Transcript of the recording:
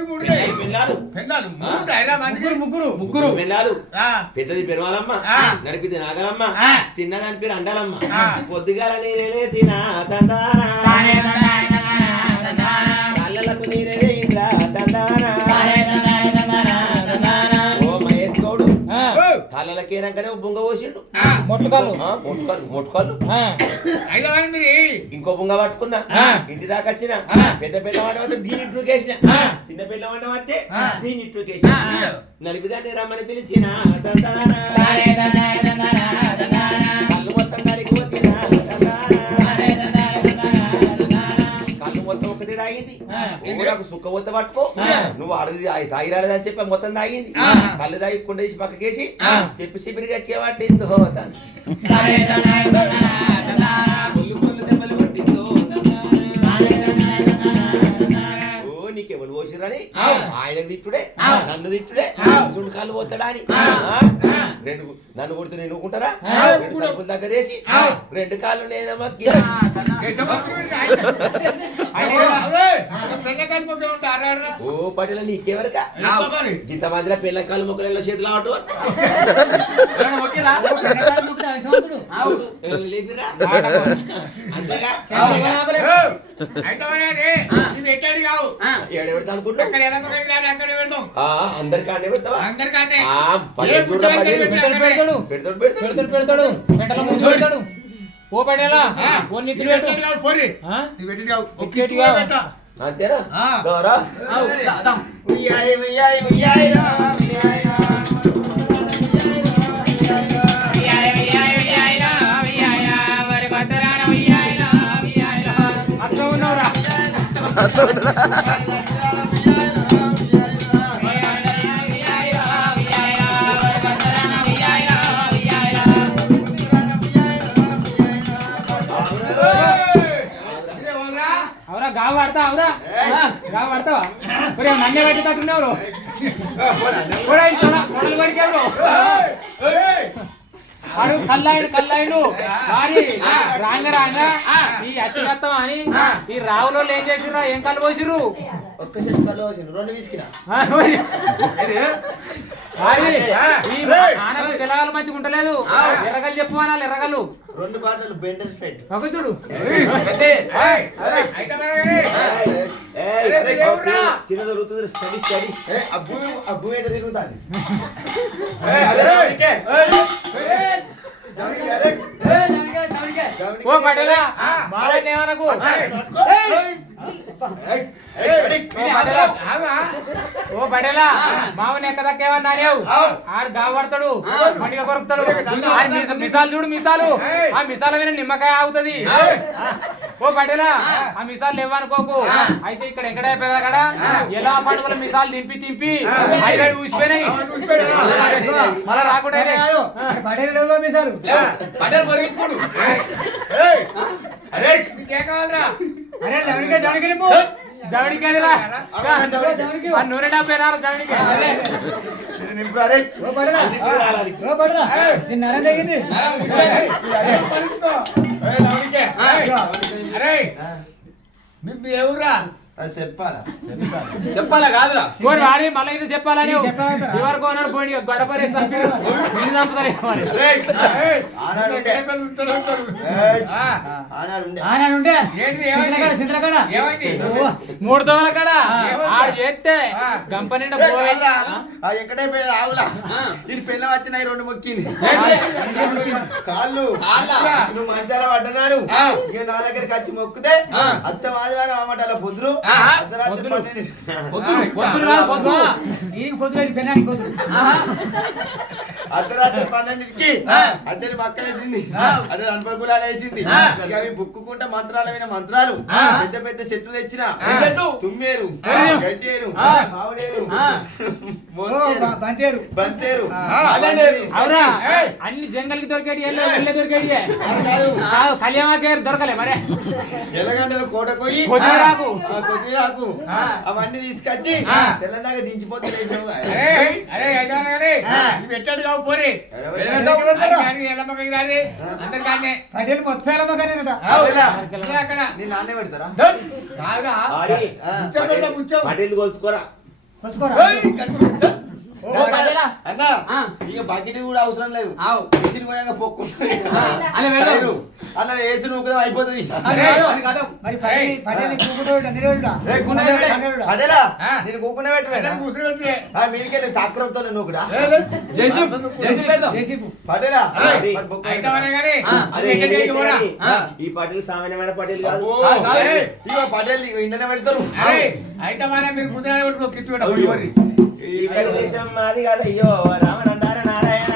మూడు పెళ్ళాలు, ముగ్గురు ముగ్గురు. పెళ్ళాలు. పెద్దది పెరవాలమ్మ ఆ. నడిపిది నాగలమ్మ. చిన్నదాని పేరు అండాలమ్మ. పొద్దుగాల నీరేసిన కళ్ళలకు నీరే కళ్ళకేనాకనే బుంగ పోసిండు. ఆ, మొట్టుకాలు ఆ, మొట్టుకల్లు మొట్టుకల్లు ఐదో మంది మీది ఇంకో బుంగ పట్టుకున్నా. ఆ. ఇంటి దాకా వచ్చిన. ఆ. పెద్ద పిల్ల వంట వస్తే దీని ఇంట్లో కేసిన ఆ. చిన్న పిల్ల వంట వస్తే ఆ. దీని ఇంట్లో కేసిన ఆ. నలిపిదాన్ని రమ్మని పిలిచిన. నాకు సుక్క వద్ద పట్టుకో. నువ్వు ఆడది తాగిరాలేదని చెప్పి మొత్తం తాగింది. కళ్ళు తాగి కుండేసి పక్కకేసి ఆ. చెప్పి సిపిరి గట్టిగా పట్టిందో నీకెవరు పోసిరని. ఆయన తిట్టుడే. నన్ను తిట్టుడే కాళ్ళు పోతాడా అని. రెండు నన్ను కొడుతూ నేను ఊరుకుంటారా ఆ. రెండు తలుపుల దగ్గర వేసి. రెండు కాళ్ళు నేనమ్మా ఓ పటేల నీకెవరక? ఇంత మందిలో పిల్ల కాళ్ళు మొక్కలలో చేతులు ఆవటం ఎవరైనా ఒకేరా? ఎవరు లేపిరా అంతేగా? ఓ, అయితే మరి అదే, నువ్వు ఎట్టాడు కావు ఏడెవడతా అనుకుంటున్నావు? అక్కడ ఎలా మొక్కలు రాని అక్కడ పెడతాం ఆ, అందరికి అన్నీ పెడతావా. పెడతాడు, పెడతాడు పెడతాడు? పెడతాడు ఓ పడేలా? ఓ నిధులు నువ్వు పెట్టు. ఎట్టాడు కావు, పోరి. అంతేనా ఆ. గౌరా ఆవు, దా, దా. ఉయ్యాయి ఉయ్యాయి ఉయ్యాయి రా, ఉయ్యాయి రా. అట్లా ఉన్నావురా ఏయ్, గావు పడతా అవురా గావు పడతావా ఒరే నన్నే పెట్టేటట్టున్నావు కొడలు కొరికేవు ఏయ్, వాడు కల్లాయుడు కల్లాయుడు వారి రాంగ రాంగ ఈ అట్టి కత్తం అని ఈ రావులో ఏం చేసిర్రా? ఏం కళ్ళు ఒక్క చెట్టు కళ్ళు రెండు విసికినా మంచిగా ఉంటలేదు ఎర్రగలు చెప్పు అనాలి ఎర్రగలు. రెండు బాటలు బెండర్ ఫెట్ ఒక చూడు. ఏయ్, అయితే మరి? అరే, దేవుడా. తిన దొరుకుతుంది స్టడీ స్టడీ. అబ్బు అబ్బు ఏంటో తిరుగుతాను ఓ పటేలా మావయ్య పడేలా మామని ఎక్క దక్కేవన్నా అనేవు? ఆడు గావడతాడు మండిగా కొరుకుతాడు. మిసాలు చూడు మిసాలు. ఆ మిసాల మీద నిమ్మకాయ ఆగుతుంది. ఓ పడేలా ఆ. మిసాలు లేవనుకోకు. అయితే ఇక్కడ ఎక్కడ అయిపోయా కదా ఎలా పండుగల మిసాలు దింపి తింపి అవి ఊసిపోయినాయి. మళ్ళా రాకుండా పటేల్ పొరిగించుకోడు అరే నీకేం కావాలరా? జవడికి ఎదిరా ఆ నూనె డబ్బు ఏనారా జవడికి. అరే. మీ ఎవరురా చెప్పాలా? చెప్పాలా. కాదురా? వాడి మళ్ళీ చెప్పాలని పోయి ఏమైంది? మూడు కాడ. ఏమన్నా? ఆడు చేస్తే. గంప నిండా ఎక్కడే పోయి రావులా ఇది పిల్ల వచ్చినాయి రెండు మొక్కింది కాళ్ళు? నువ్వు మంచాల పడ్డనాడు. ఇక నా దగ్గరికి వచ్చి మొక్కుతే. అచ్చం ఆదివారం అమ్మటాల పొద్దురు ఆహా. అర్ధరాత్రి పొద్దురు. పన్నెండు పొద్దురు. పొద్దురు కాదు పొద్దు అర్ధరాత్రి పన్నెండింటికి. అంటే మక్క వేసింది. అంటే అనుపకులాలు వేసింది. ఆ. ఇక అవి బుక్కుకుంటే మంత్రాలమైన మంత్రాలు. పెద్ద పెద్ద చెట్లు తెచ్చిన? తుమ్మేరు. గడ్డేరు. మామిడేరు బంతేరు. బంతేరు. అన్ని జంగల్కి దొరికేటి వెళ్ళే దొరికేటి కళ్యాణకేర్ దొరకలే మరే. ఎల్లగంటల కోట కొయ్యి కొద్దిరాకు. అవన్నీ తీసుకొచ్చి. తెల్లదాకా దించిపోతే అరే అరే పోరి కానీ మొత్తం ఎలా మగానేనట అదేలా? అక్కడ. అన్న ఇక బకెట్ కూడా అవసరం లేదు. మిషన్ పోయాక అలా వేసి అయిపోతుంది. నేను కూకునే పెట్టు. మీరికెళ్ళి. పటేలా. ఈ పటేల్ సామాన్యమైన పటేల్ కాదు. పటేల్ ఇండనే పెడతారు. అయితే మన మీరు కిట్టు పెట్ట అయ్యో. ఈ దేశం మాది కాదు అయ్యో రామనందార నారాయణ